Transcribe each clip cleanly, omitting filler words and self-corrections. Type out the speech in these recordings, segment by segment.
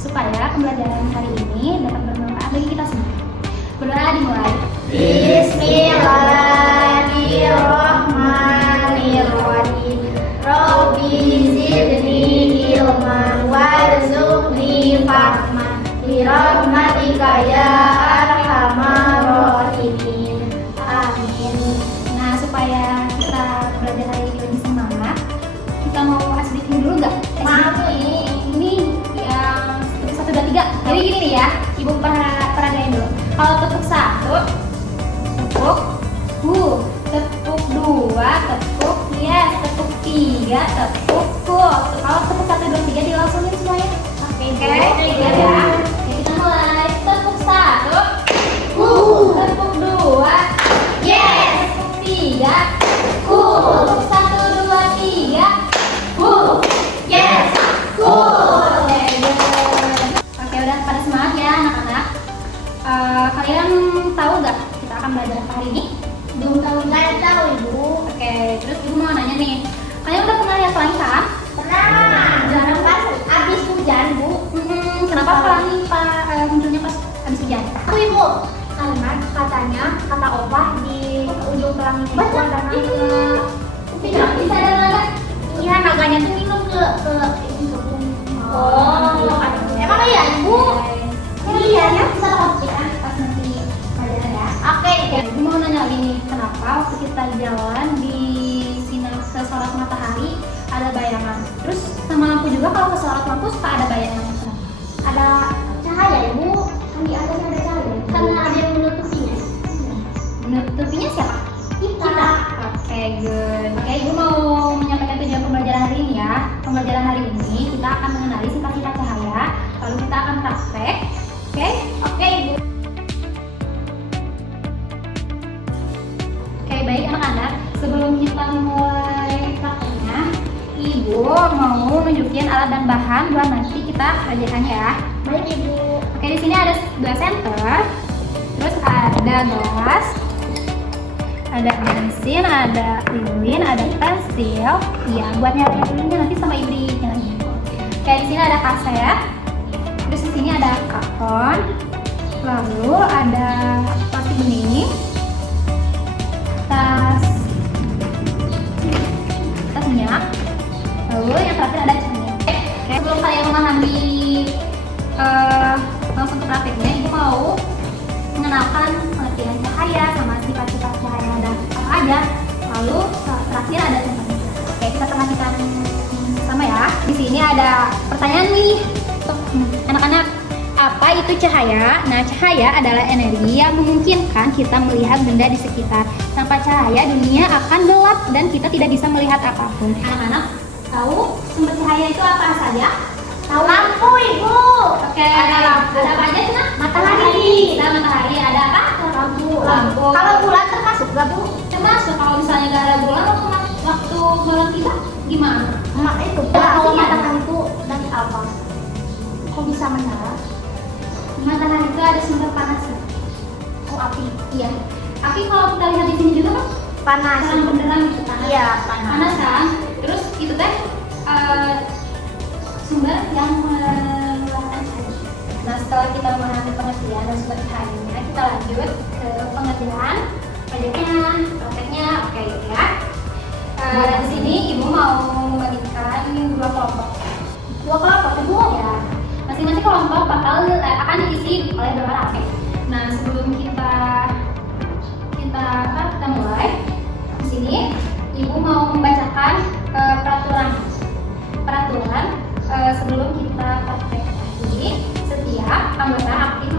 supaya pembelajaran hari ini dapat bermanfaat bagi kita semua. Berdoa dimulai. Bismillahirrahmanirrahim. Rabbi zidni ilman warzuqni fahman birahmatika ya arhamar rahimin. Amin. Nah, supaya kita belajar hari ini lebih semangat, kita mau asbikin dulu nggak? Maaf nih. Ini yang 1, 2, 3. Jadi gini nih ya, Ibu peragain dulu. Kalau tepuk 1, tepuk tepuk 2, tepuk yes, tepuk 3, tepuk Kalau tepuk 1, 2, 3 dilangsungin semuanya. Oke, ya. Oke, kita mulai. Tepuk 1, tepuk 2, Yes. tepuk 3, tepuk 1, 2, 3, Yes. Oke, good. Oke, udah pada semangat ya anak-anak. Kalian tahu nggak kita akan belajar apa hari ini? Belum tahu, nggak tahu Ibu. Oke, terus Ibu mau nanya nih. Kalian udah pernah lihat pelangi kan? Pernah. Jarang pas habis hujan Bu. Kenapa pelangi munculnya pas habis hujan? Aku Ibu. Katanya kata opah di ujung pelangi itu ada naga. Bisa ada naga? Iya, naganya tuh minum ke ini ke bumi. Emang iya Ibu? Iya ya, bisa pastikan Pas nanti pelajaran ya. Oke. Ibu mau nanya ini, kenapa waktu kita jalan di sinar sesorot matahari ada bayangan? Terus sama lampu juga kalau kesorot lampu suka ada bayangan. Kenapa? Ada cahaya Ibu. Kan di atasnya ada cahaya. Karena ada yang menutupinya. Menutupinya siapa? Kita. Oke, good. Oke, Ibu mau menyampaikan tujuan pembelajaran hari ini ya. Pembelajaran hari ini kita akan mengenali sifat-sifat cahaya, lalu kita akan praktek. Oke? Oke Ibu. Oke, baik anak-anak. Sebelum kita mulai prakteknya, Ibu mau nunjukin alat dan bahan buat nanti kita kerjakan ya. Baik Ibu. Oke, di sini ada 2 senter, terus ada gelas, ada bensin, ada lilin, ada pensil. Iya, buat nyalain lilinnya nanti sama Ibu dinyalain. Oke, di sini ada kaset. Terus di sini ada karton. Lalu ada plastik bening. Tas minyak. Lalu yang terakhir ada cermin. Oke, sebelum kalian memahami langsung ke prakteknya, Ibu mau mengenalkan pengertian cahaya sama sifat-sifat cahaya ada apa aja. Lalu terakhir ada tempatnya. Oke, kita perhatikan sama ya. Di sini ada pertanyaan nih untuk anak-anak. Apa itu cahaya? Nah, cahaya adalah energi yang memungkinkan kita melihat benda di sekitar. Tanpa cahaya, dunia akan gelap dan kita tidak bisa melihat apapun. Anak-anak tahu sumber cahaya itu apa saja? Tahu. Lampu Ibu. Oke, Ada lampu. Ada apa aja Cina? Matahari. Ada matahari, ada apa? Lampu. Kalau bulan termasuk nggak Bu? Termasuk kalau misalnya nggak ada bulan waktu malam tiba gimana? Mak itu kalau matahari itu dari apa? Kok bisa menyala? Matahari itu ada sumber panasnya. Oh, api. Iya. Api kalau kita lihat di sini juga kan Panas. terang benderang gitu panas. Iya, panas. Panas kan? Terus itu teh sumber yang mengeluarkan cahaya. Nah, setelah kita memahami pengertian dan sumber cahayanya, kita lanjut ke pengertian proyeknya, prakteknya. Oke ya. Di sini Ibu mau membagikan 2 kelompok. 2 kelompok Ibu ya. Masing-masing kelompok akan diisi oleh berapa rapek. Nah, sebelum kita mulai, di sini Ibu mau membacakan peraturan sebelum kita praktek. Jadi, setiap anggota aktif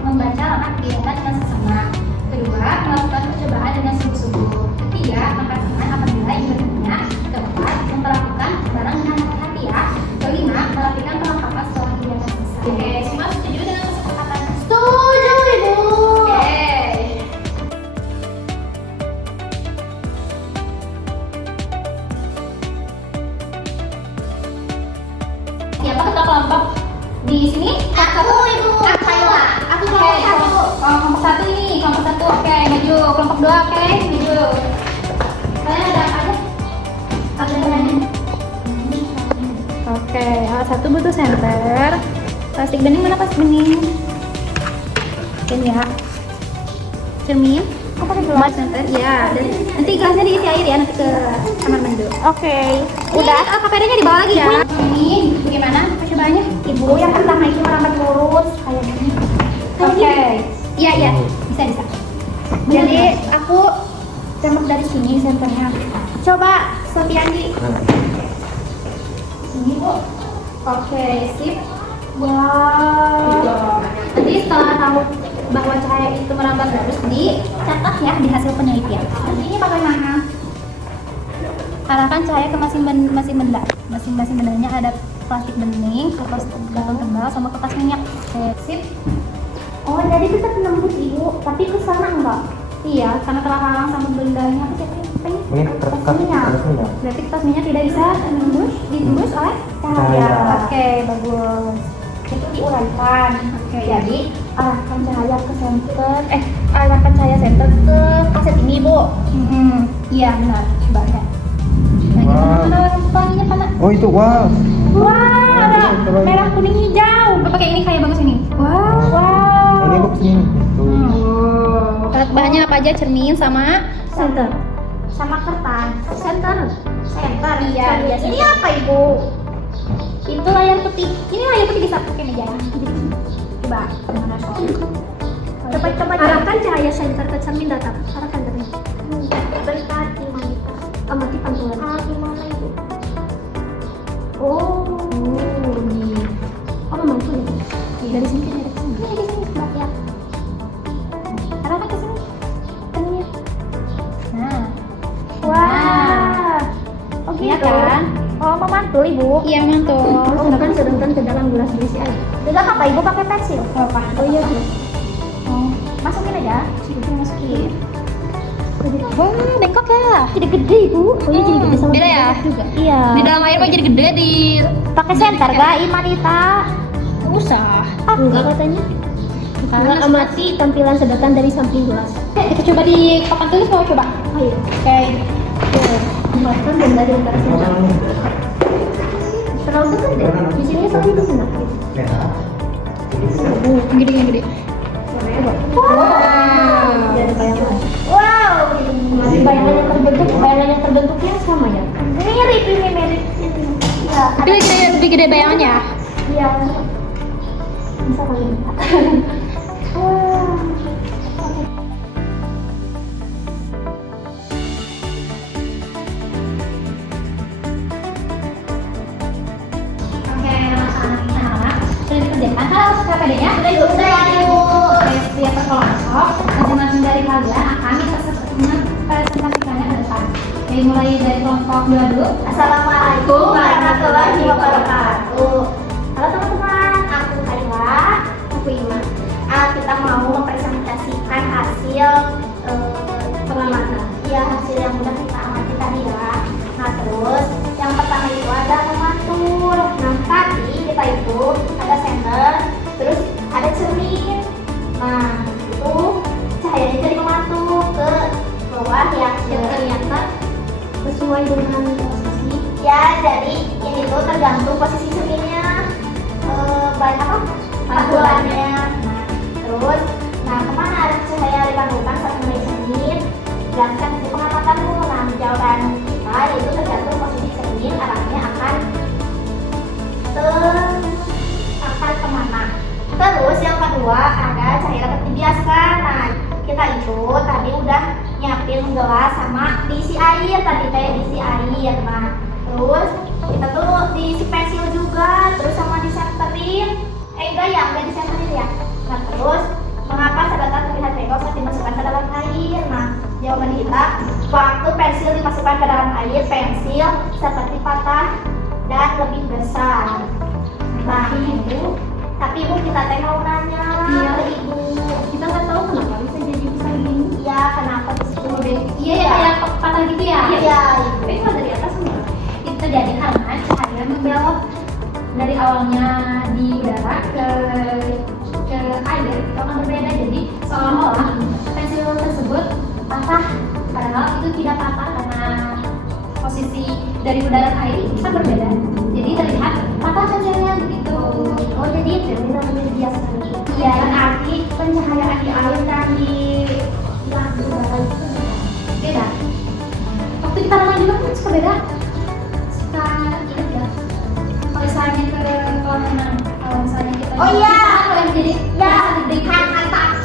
membaca langkah kegiatan dengan sesama. Kedua, melakukan percobaan dengan sungguh-sungguh. Ketiga, angkat tangan apabila ingin bertanya. Keempat, memperlakukan barang dengan hati-hati ya. Kelima, merapikan perlengkapan setelah kegiatan selesai. Oke, semua setuju dengan kesepakatan? Setuju Ibu. Oke. Siapa ketua kelompok di sini? Aku Ibu. Aku kelompok 1. Kelompok 1 ini, kelompok 1. Oke, maju. Kelompok 2, oke, maju. Kalian ada apa aja? Ada yang nanya? Oke, satu butuh senter. Plastik bening mana plastik bening? Ini ya. Cermin. Kok pakai gelas? Senter, ya. Dan nanti gelasnya diisi air ya nanti ke kamar mandi. Oke. Udah. KPD-nya dibawa lagi ya. Ini bagaimana percobaannya? Ibu yang pertama itu merambat lurus kayak gini. Oke. Iya, iya. Bisa. Jadi aku tembak dari sini senternya. Coba Sofiandi. Sini Bu. Oke, sip. Wow. Nanti setelah tahu bahwa cahaya itu merambat lurus, dicatat ya di hasil penelitian. Terus ini bagaimana? Arahkan cahaya ke masing benda. Masing-masing bendanya ada plastik bening, kertas tebal, sama kertas minyak. Oke, sip. Oh, jadi tetap nembus Ibu, tapi ke sana enggak? Iya, karena terhalang sama bendanya apa sih? Ini kertas minyak. Berarti kertas minyak tidak bisa ditembus oleh Cahaya. Oke, bagus. Itu diuraikan. Oke, Jadi arahkan cahaya ke center. Arahkan cahaya center ke kaset ini Bu. Iya benar. Coba ya. Nah, Wow. gimana wanginya panas? Oh itu wah. Wah, ada merah kuning hijau. Pakai ini kayak bagus ini. Wow. Ini box ini. Tuh. Alat bahannya apa aja? Cermin sama Center. Sama kertas. Center. Iya, Center. Ini apa Ibu? itu layar putih. Ini layar putih bisa pakai meja. Coba. Gimana soal? Coba Arahkan cahaya center ke cermin datar. Arahkan cermin. Berkat imanita. Amati pantulan. Gimana Ibu? Oh, di. Oh, memang tuh ya. Dari sini dari sini. Ini di sini sebelah ya. Arahkan ke sini. Cerminnya. Nah. Wah. Oh Iya gitu. kan? Oh, memantul Ibu. Iya mantul. Sedangkan ke dalam gelas berisi air. Tidak apa Ibu pakai pensil? Apa? Oh iya Bu. Oh, Masukin aja. masukin. Wah, bengkok ya. Jadi gede Ibu. Oh iya jadi gede sama Beda ya? juga. Iya. Di dalam air mah jadi gede di. Pakai senter gak Imanita? Nggak usah. Enggak katanya. Enggak amati tampilan sedotan dari samping gelas. Kita coba di papan tulis mau coba. Ayo. Oke. Tempatkan benda di antara senter. Terlalu dekat deh. Di sini sama di sana. Gede yang gede. Wow. Jadi bayangan. Wow. Bayangan yang terbentuknya sama ya. Mirip ini mirip. Iya. Tapi lebih gede bayangannya. Iya. Bisa kali. Wah. Oke, anak-anak sudah dikerjakan. Kalau KPD-nya sudah setiap kelompok masing-masing dari kalian akan presentasikannya ke depan. Jadi mulai dari kelompok 2 dulu. Assalamualaikum warahmatullahi wabarakatuh. Halo teman-teman, aku Kayla, aku Ima. Kita mau mempresentasikan hasil pengamatan. Ya, hasil yang sudah kita amati tadi ya. Nah, terus yang pertama itu ada memantul. Nah, tadi kita itu ada senter, terus ada cermin. Nah, itu cahayanya jadi memantul ke bawah ya, yang ternyata sesuai dengan posisi ya. Jadi ini tuh tergantung posisi cerminnya, banyak apa pantulannya. Terus nah kemana arah cahaya dipantulkan saat mengenai cermin, jelaskan hasil pengamatanmu. Nah, jawaban kita yaitu tergantung posisi cermin, arahnya akan kemana. Terus yang kedua ada cahaya dapat dibiaskan. Nah, kita itu tadi udah nyiapin gelas sama diisi air, tadi kayak diisi air. Nah, terus kita tuh diisi pensil juga, terus sama disenterin. Enggak disenterin ya. Nah, terus mengapa sedotan terlihat bengkok saat dimasukkan ke dalam air? Nah, jawaban kita, waktu pensil dimasukkan ke dalam air, pensil seperti patah dan lebih besar. Nah, tapi ibu kita mau nanya ke ibu. Kita nggak tahu kenapa bisa jadi besar gini. Iya, kenapa bisa Iya ya, kayak patah gitu ya. Iya, Tapi kalau dari atas enggak. Itu terjadi karena cahaya membelok dari awalnya di udara ke air itu akan berbeda. Jadi seolah-olah pensil tersebut patah, padahal itu tidak patah karena posisi dari udara ke air itu kan berbeda. Jadi terlihat mata kecilnya begitu. Oh jadi cermin namanya bias tadi. Iya. Berarti pencahayaan di air dan di yang di udara itu Beda. Waktu kita renang juga kan suka beda. Suka ingat ya. Kalau misalnya ke kolam renang, kalau misalnya kita Oh iya. kalau yang jadi ya di kan atas.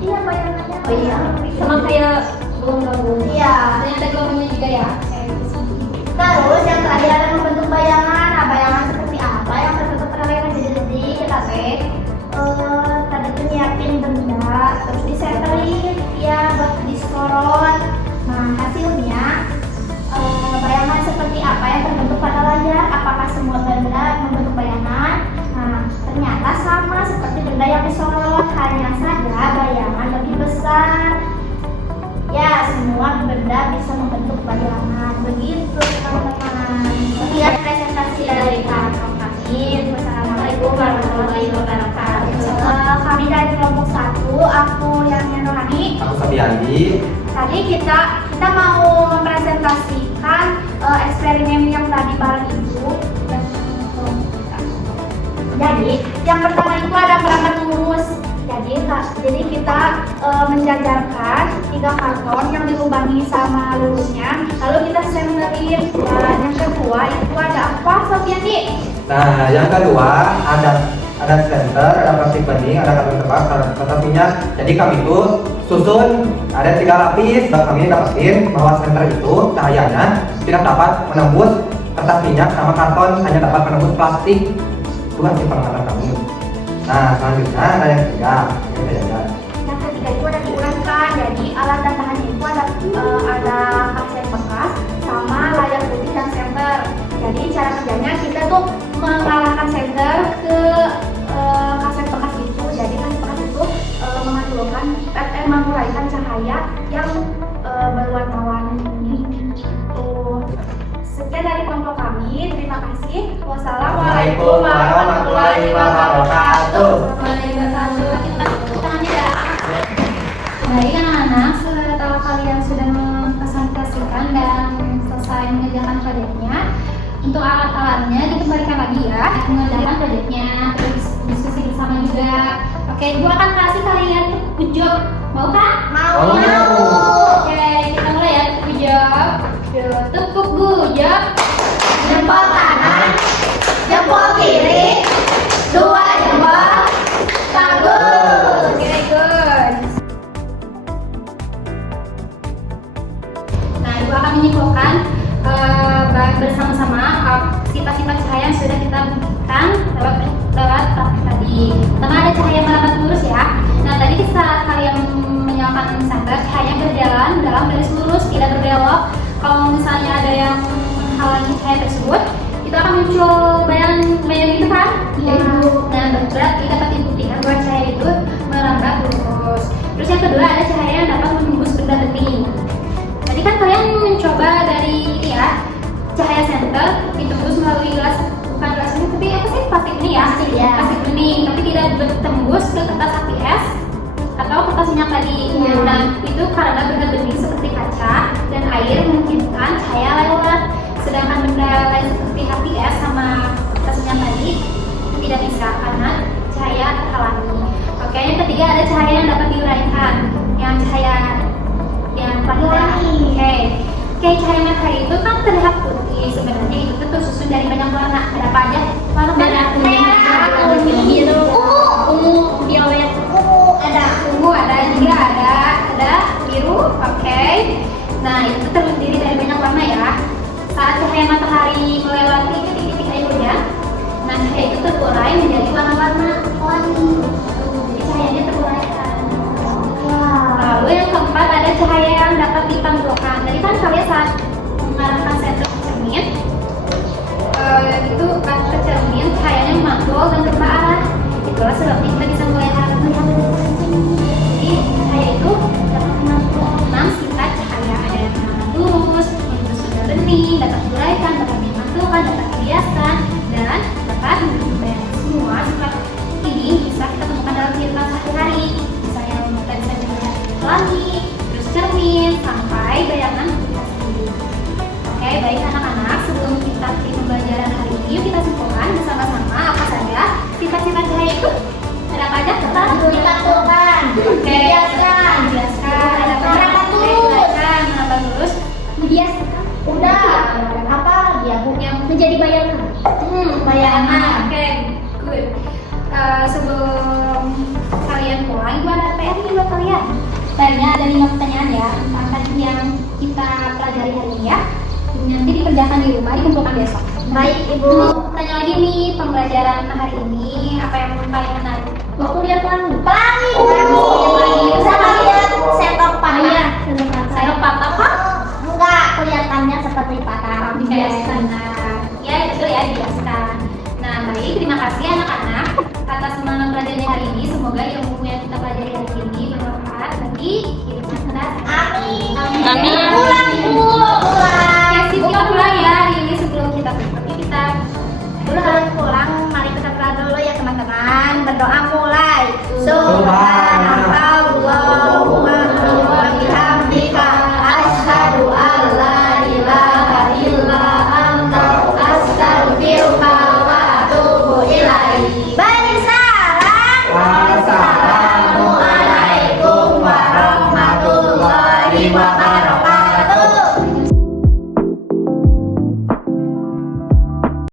Iya bayangannya. Oh iya. Sama kayak gelombang-gelombang. Iya. Dan ada gelombangnya juga ya. Kayak di sini. Terus yang terakhir ada membentuk bayangan. Nah, bayangan seperti apa yang terbentuk pada bayangan jadi kita tadi tuh nyiapin benda, terus disetelin, ya buat disorot. Nah hasilnya bayangan seperti apa yang terbentuk pada layar? Apakah semua benda membentuk bayangan? Nah ternyata sama seperti benda yang disorot, hanya saja bayangan lebih besar. Ya, semua benda bisa membentuk bayangan. Begitu, teman-teman. Sekian presentasi dari kami. Wassalamualaikum warahmatullahi wabarakatuh. Kami dari kelompok 1, aku yang Rohani. Aku Sabiandi. Tadi kita mau mempresentasikan eksperimen yang tadi bareng Ibu dan kelompok kita. Jadi, yang pertama itu ada perangkat lurus. Jadi kita menjajarkan 3 karton yang dilubangi sama lurusnya, lalu kita senterin. Dan yang kedua itu ada apa, Sofiandi? Nah, yang kedua ada center, ada plastik bening, ada karton kertas, kertas minyak. Jadi kami itu susun ada 3 lapis. Kami dapetin bahwa center itu cahayanya tidak dapat menembus kertas minyak sama karton, hanya dapat menembus plastik. Itu hasil pengamatan kami. Nah, selanjutnya ada yang ketiga. Yang ketiga itu ada diuraikan. Jadi alat dan bahannya itu ada kaset bekas sama layar putih dan senter. Jadi cara kerjanya kita tuh mengarahkan senter ke kaset bekas itu. Jadi kaset bekas itu menguraikan cahaya yang berwarna-warni. Sekian dari kelompok kami. Terima kasih. Wassalamualaikum warahmatullahi wabarakatuh. Baik anak-anak, setelah kalian sudah mempresentasikan dan selesai mengerjakan proyeknya, untuk alat-alatnya dikembalikan lagi ya, mengerjakan proyeknya, terus diskusi bersama juga. Oke, Ibu akan kasih kalian tepuk job, mau kah? Mau. Oke, kita mulai ya, tepuk job. Tepuk job. Jempol kanan, jempol kiri, 2 jempol. Bagus. Oke, good. Nah, Ibu akan menyimpulkan bersama-sama sifat-sifat cahaya yang sudah kita buktikan lewat praktik tadi. Pertama ada cahaya merambat lurus ya. Nah, tadi saat kalian menyalakan senter, cahaya berjalan dalam garis lurus, tidak berbelok. Kalau misalnya ada yang menghalangi cahaya tersebut, itu akan muncul bayang itu kan? Iya. Nah, berarti dapat dibuktikan bahwa cahaya itu merambat lurus. Terus yang kedua ada cahaya yang dapat menembus benda bening. Tadi kan kalian mencoba dari ini ya, cahaya senter ditembus melalui gelas, bukan gelas ini tapi apa sih, plastik ini ya? Iya. Plastik bening, tapi tidak bertembus ke kertas APS atau kertas minyak tadi. Iya. Nah, itu karena benda bening seperti kaca dan air memungkinkan cahaya lewat. Sedangkan benda lain seperti APS sama kertas minyak tadi itu tidak bisa karena cahaya terhalangi. Oke, yang ketiga ada cahaya yang dapat diuraikan, yang cahaya yang pelangi. Oke, cahaya matahari itu kan terlihat putih. Sebenarnya itu tuh tersusun dari banyak warna. Ada apa aja? Warna Merah, kuning, biru, ungu, violet, ungu ada juga ada biru. Oke. Nah, itu terdiri dari banyak warna ya. Saat cahaya matahari melewati titik-titik air hujan, nah cahaya itu terurai menjadi warna-warna pelangi. Jadi cahayanya teruraikan. Lalu yang keempat ada cahaya yang dapat dipantulkan. Tadi kan kalian saat mengarahkan senter ke cermin, itu ke cermin cahayanya memantul dan berarah. Itulah sebabnya kita bisa melihat dari cermin. Jadi cahaya itu dapat memantul sifat cahaya, ada yang lurus, menembus benda bening, dapat diuraikan, dapat dimantulkan, dapat dihiaskan, dan dapat membentuk semua sifat ini bisa kita temukan dalam kehidupan sehari-hari. Misalnya kita bisa melihat pelangi, terus cermin, sampai bayangan kita sendiri. Oke, baik anak-anak, sebelum kita ke pembelajaran hari ini, yuk kita Bayangkan. Oke, good. Sebelum kalian pulang, ibu ada PR nih buat kalian. PR-nya ada 5 pertanyaan ya tentang yang kita pelajari hari ini ya. Nanti dikerjakan di rumah, dikumpulkan besok. Baik, Ibu. Tanya lagi nih, pembelajaran hari ini apa yang paling menarik? Waktu lihat pelangi. Pelangi. Pelangi. Sama lihat sendok Ah, iya. panah. Sendok patah kah? Enggak, kelihatannya seperti patah. Dibiaskan. Nah, ya betul ya, dibiaskan. Nah, baik, terima kasih anak-anak atas semangat belajarnya hari ini. Semoga ilmu yang kita pelajari hari ini bermanfaat bagi kehidupan kita. Amin. Amin. Pulang, Bu. Pulang. Ya, sih, kita pulang ya hari ini sebelum kita pergi kita Pulang, mari kita berdoa dulu ya teman-teman. Berdoa mulai. Subhanallah.